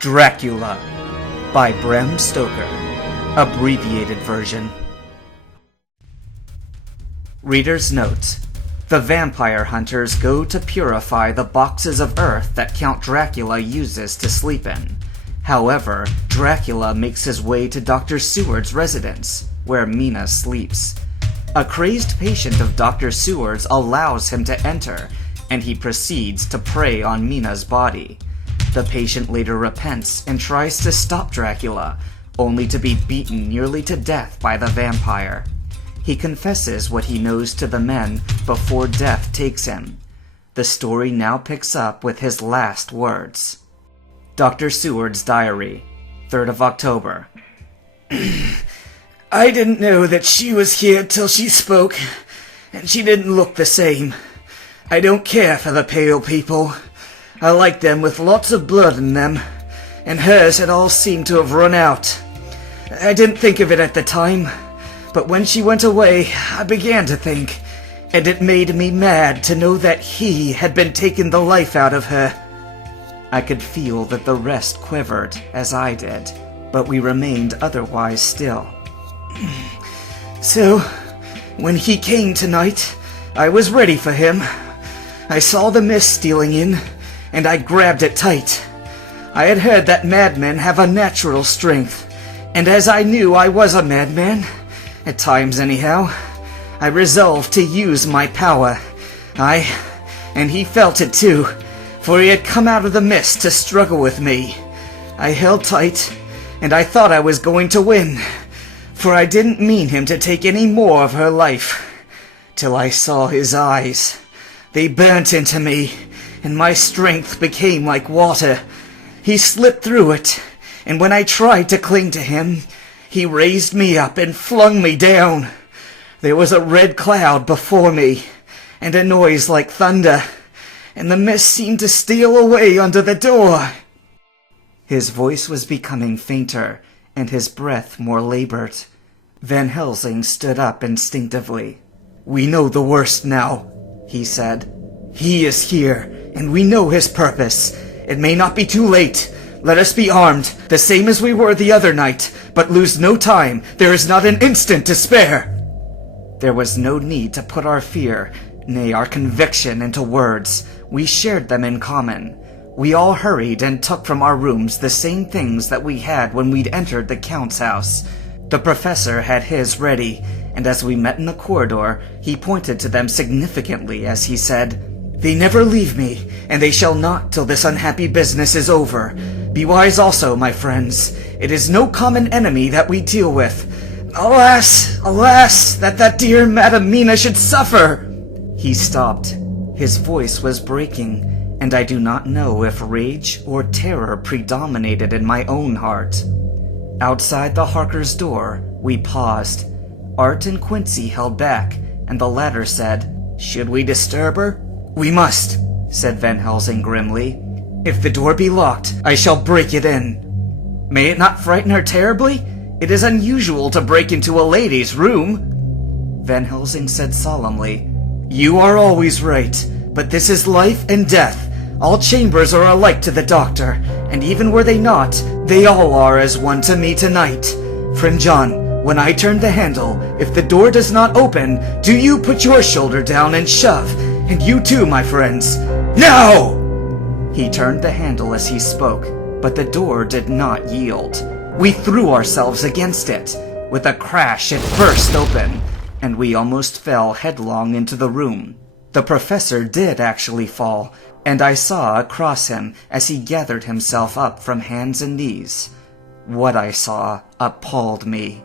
Dracula by Bram Stoker. Abbreviated version. Reader's note. The vampire hunters go to purify the boxes of earth that Count Dracula uses to sleep in. However, Dracula makes his way to Dr. Seward's residence, where Mina sleeps. A crazed patient of Dr. Seward's allows him to enter, and he proceeds to prey on Mina's body. The patient later repents and tries to stop Dracula, only to be beaten nearly to death by the vampire. He confesses what he knows to the men before death takes him. The story now picks up with his last words. Dr. Seward's Diary, 3rd of October. I didn't know that she was here till she spoke, and she didn't look the same. I don't care for the pale people. I like them with lots of blood in them, and hers had all seemed to have run out. I didn't think of it at the time, but when she went away, I began to think, and it made me mad to know that he had been taking the life out of her. I could feel that the rest quivered, as I did, but we remained otherwise still. So, when he came tonight, I was ready for him. I saw the mist stealing in, and I grabbed it tight. I had heard that madmen have a natural strength, and as I knew I was a madman, at times anyhow, I resolved to use my power. And he felt it too, for he had come out of the mist to struggle with me. I held tight, and I thought I was going to win, for I didn't mean him to take any more of her life, till I saw his eyes. They burnt into me, and my strength became like water. He slipped through it, and when I tried to cling to him, he raised me up and flung me down. There was a red cloud before me, and a noise like thunder, and the mist seemed to steal away under the door. His voice was becoming fainter, and his breath more labored. Van Helsing stood up instinctively. "We know the worst now," he said. "He is here, and we know his purpose. It may not be too late. Let us be armed, the same as we were the other night, but lose no time. There is not an instant to spare." There was no need to put our fear, nay, our conviction into words. We shared them in common. We all hurried and took from our rooms the same things that we had when we'd entered the Count's house. The professor had his ready, and as we met in the corridor, he pointed to them significantly as he said, "They never leave me, and they shall not till this unhappy business is over. Be wise also, my friends. It is no common enemy that we deal with. Alas, alas, that dear Madam Mina should suffer!" He stopped. His voice was breaking, and I do not know if rage or terror predominated in my own heart. Outside the Harkers' door, we paused. Art and Quincy held back, and the latter said, "Should we disturb her?" "We must," said Van Helsing grimly. "If the door be locked, I shall break it in." "May it not frighten her terribly? It is unusual to break into a lady's room." Van Helsing said solemnly, "You are always right, but this is life and death. All chambers are alike to the doctor, and even were they not, they all are as one to me tonight. Friend John, when I turn the handle, if the door does not open, do you put your shoulder down and shove, and you too, my friends. Now!" He turned the handle as he spoke, but the door did not yield. We threw ourselves against it. With a crash, it burst open, and we almost fell headlong into the room. The professor did actually fall, and I saw across him as he gathered himself up from hands and knees. What I saw appalled me.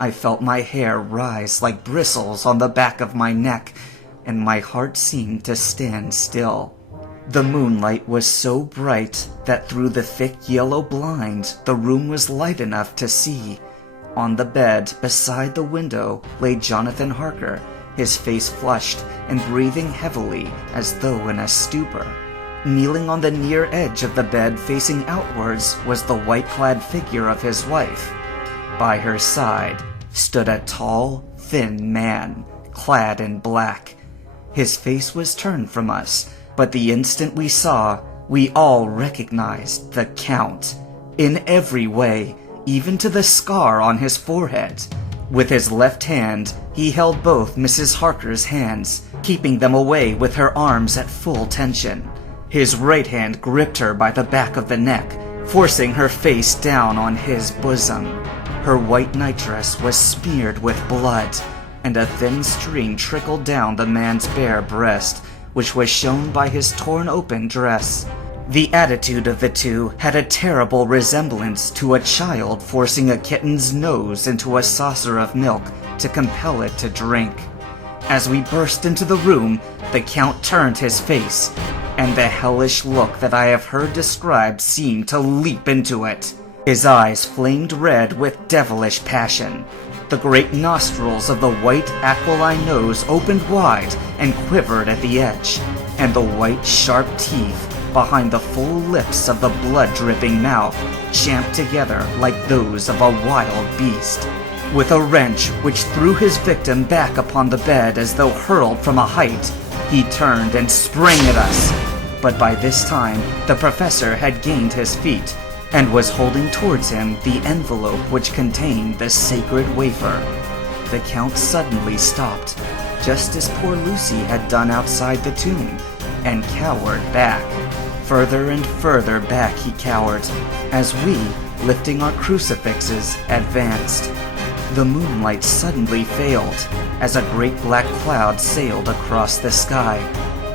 I felt my hair rise like bristles on the back of my neck, and my heart seemed to stand still. The moonlight was so bright that through the thick yellow blind the room was light enough to see. On the bed beside the window lay Jonathan Harker, his face flushed and breathing heavily as though in a stupor. Kneeling on the near edge of the bed facing outwards was the white-clad figure of his wife. By her side stood a tall, thin man, clad in black. His face was turned from us, but the instant we saw, we all recognized the Count. in every way, even to the scar on his forehead. With his left hand, he held both Mrs. Harker's hands, keeping them away with her arms at full tension. His right hand gripped her by the back of the neck, forcing her face down on his bosom. Her white nightdress was smeared with blood, and a thin stream trickled down the man's bare breast, which was shown by his torn open dress. The attitude of the two had a terrible resemblance to a child forcing a kitten's nose into a saucer of milk to compel it to drink. As we burst into the room, the Count turned his face, and the hellish look that I have heard described seemed to leap into it. His eyes flamed red with devilish passion. The great nostrils of the white aquiline nose opened wide and quivered at the edge, and the white sharp teeth behind the full lips of the blood-dripping mouth champed together like those of a wild beast. With a wrench which threw his victim back upon the bed as though hurled from a height, he turned and sprang at us. But by this time, the professor had gained his feet and was holding towards him the envelope which contained the sacred wafer. The Count suddenly stopped, just as poor Lucy had done outside the tomb, and cowered back. Further and further back he cowered, as we, lifting our crucifixes, advanced. The moonlight suddenly failed, as a great black cloud sailed across the sky,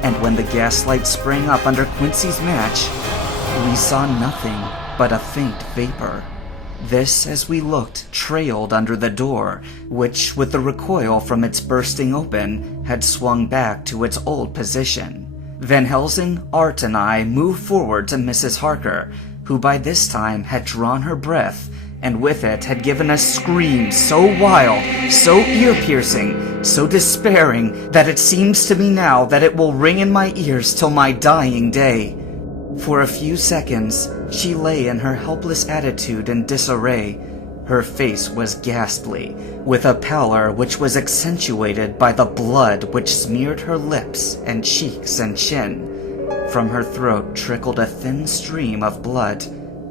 and when the gaslight sprang up under Quincy's match, we saw nothing but a faint vapor. This, as we looked, trailed under the door, which, with the recoil from its bursting open, had swung back to its old position. Van Helsing, Art, and I moved forward to Mrs. Harker, who by this time had drawn her breath, and with it had given a scream so wild, so ear-piercing, so despairing, that it seems to me now that it will ring in my ears till my dying day. For a few seconds, she lay in her helpless attitude in disarray. Her face was ghastly, with a pallor which was accentuated by the blood which smeared her lips and cheeks and chin. From her throat trickled a thin stream of blood.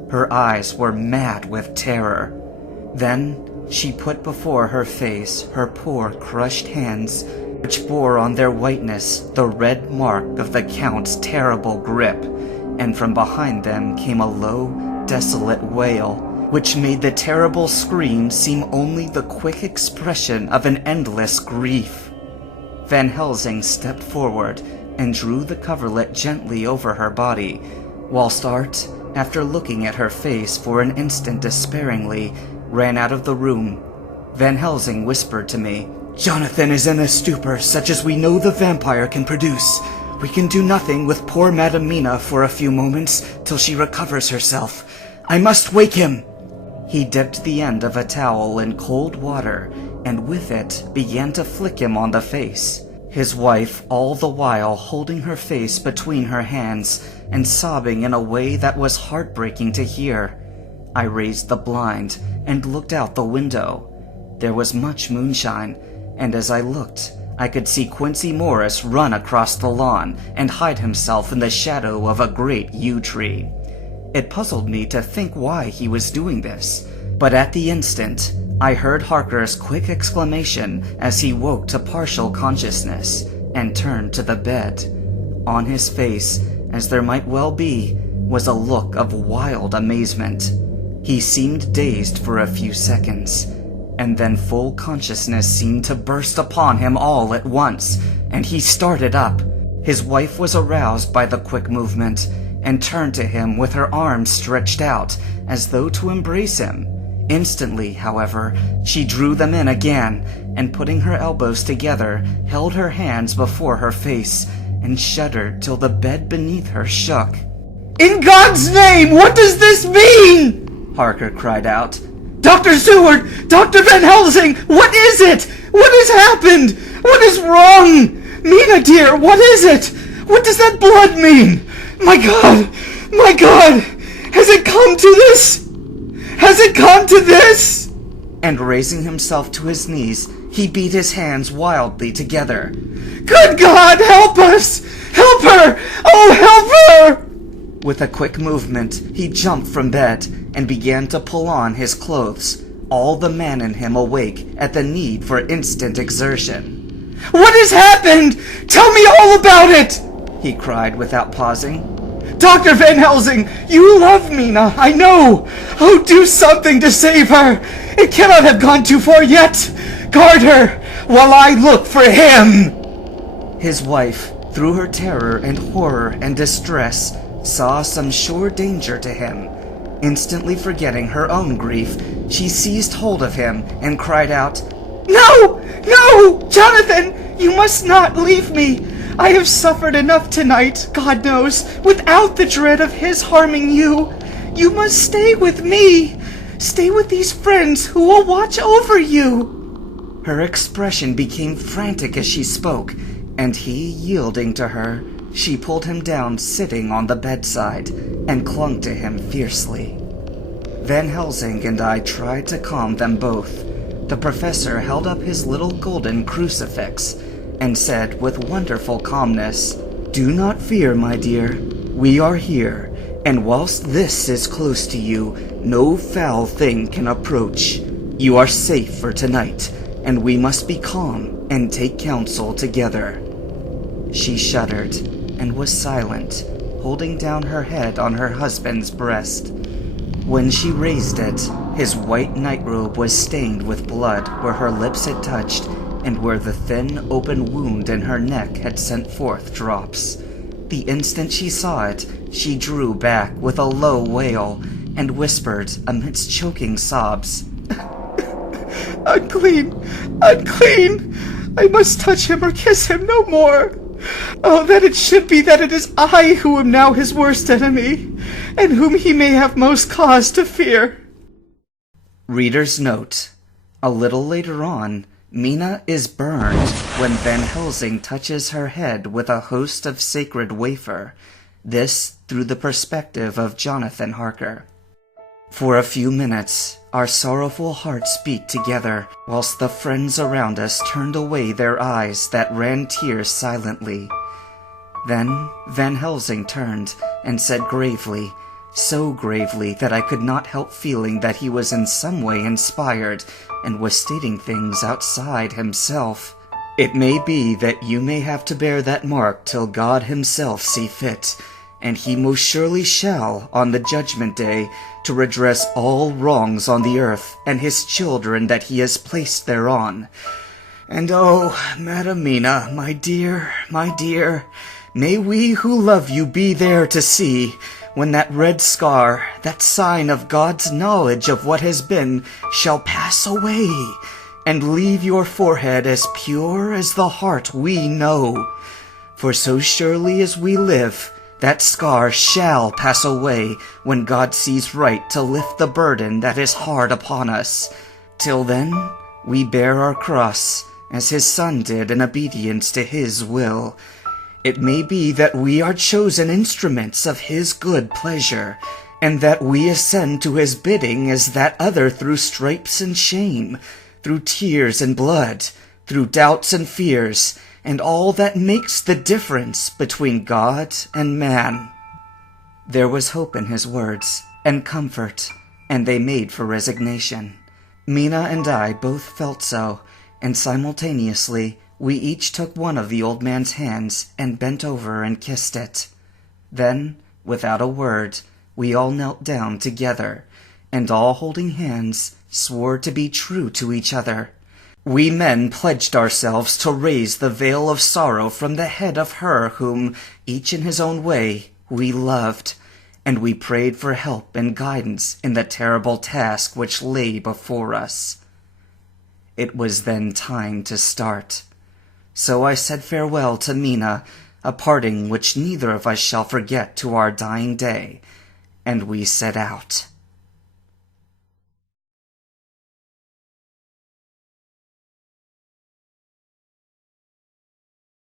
Her eyes were mad with terror. Then she put before her face her poor crushed hands, which bore on their whiteness the red mark of the Count's terrible grip, and from behind them came a low, desolate wail, which made the terrible scream seem only the quick expression of an endless grief. Van Helsing stepped forward and drew the coverlet gently over her body, whilst Art, after looking at her face for an instant despairingly, ran out of the room. Van Helsing whispered to me, "Jonathan is in a stupor such as we know the vampire can produce. We can do nothing with poor Madam Mina for a few moments till she recovers herself. I must wake him." He dipped the end of a towel in cold water, and with it began to flick him on the face, his wife all the while holding her face between her hands and sobbing in a way that was heartbreaking to hear. I raised the blind and looked out the window. There was much moonshine, and as I looked, I could see Quincy Morris run across the lawn and hide himself in the shadow of a great yew tree. It puzzled me to think why he was doing this, but at the instant, I heard Harker's quick exclamation as he woke to partial consciousness and turned to the bed. On his face, as there might well be, was a look of wild amazement. He seemed dazed for a few seconds, and then full consciousness seemed to burst upon him all at once, and he started up. His wife was aroused by the quick movement, and turned to him with her arms stretched out, as though to embrace him. Instantly, however, she drew them in again, and putting her elbows together, held her hands before her face, and shuddered till the bed beneath her shook. "In God's name, what does this mean?" Harker cried out. "Dr. Seward! Dr. Van Helsing! What is it? What has happened? What is wrong? Mina, dear, what is it? What does that blood mean? My God! My God! Has it come to this? Has it come to this?" And raising himself to his knees, he beat his hands wildly together. "Good God, help us! Help her! Oh, help her!" With a quick movement, he jumped from bed and began to pull on his clothes, all the man in him awake at the need for instant exertion. "What has happened? Tell me all about it!" he cried without pausing. "Dr. Van Helsing, you love Mina, I know. Oh, do something to save her. It cannot have gone too far yet. Guard her while I look for him." His wife, through her terror and horror and distress, saw some sure danger to him. Instantly forgetting her own grief, she seized hold of him and cried out, "No! No! Jonathan, you must not leave me. I have suffered enough tonight, God knows, without the dread of his harming you. You must stay with me. Stay with these friends who will watch over you." Her expression became frantic as she spoke, and he, yielding to her, she pulled him down sitting on the bedside and clung to him fiercely. Van Helsing and I tried to calm them both. The professor held up his little golden crucifix and said with wonderful calmness, "Do not fear, my dear. We are here, and whilst this is close to you, no foul thing can approach. You are safe for tonight, and we must be calm and take counsel together." She shuddered and was silent, holding down her head on her husband's breast. When she raised it, his white nightrobe was stained with blood where her lips had touched and where the thin, open wound in her neck had sent forth drops. The instant she saw it, she drew back with a low wail and whispered amidst choking sobs, "Unclean! Unclean! I must touch him or kiss him no more. Oh, that it should be that it is I who am now his worst enemy, and whom he may have most cause to fear." Reader's note: a little later on, Mina is burned when Van Helsing touches her head with a host of sacred wafer, this through the perspective of Jonathan Harker. For a few minutes, our sorrowful hearts beat together, whilst the friends around us turned away their eyes that ran tears silently. Then Van Helsing turned and said gravely, so gravely that I could not help feeling that he was in some way inspired and was stating things outside himself. "It may be that you may have to bear that mark till God himself see fit, and he most surely shall on the judgment day, to redress all wrongs on the earth and his children that he has placed thereon. And oh, Madam Mina, my dear, may we who love you be there to see, when that red scar, that sign of God's knowledge of what has been, shall pass away, and leave your forehead as pure as the heart we know. For so surely as we live, that scar shall pass away when God sees right to lift the burden that is hard upon us. Till then, we bear our cross, as his Son did in obedience to his will. It may be that we are chosen instruments of his good pleasure, and that we ascend to his bidding as that other through stripes and shame, through tears and blood, through doubts and fears, and all that makes the difference between God and man." There was hope in his words, and comfort, and they made for resignation. Mina and I both felt so, and simultaneously we each took one of the old man's hands and bent over and kissed it. Then, without a word, we all knelt down together, and all holding hands, swore to be true to each other. We men pledged ourselves to raise the veil of sorrow from the head of her whom, each in his own way, we loved, and we prayed for help and guidance in the terrible task which lay before us. It was then time to start. So I said farewell to Mina, a parting which neither of us shall forget to our dying day, and we set out.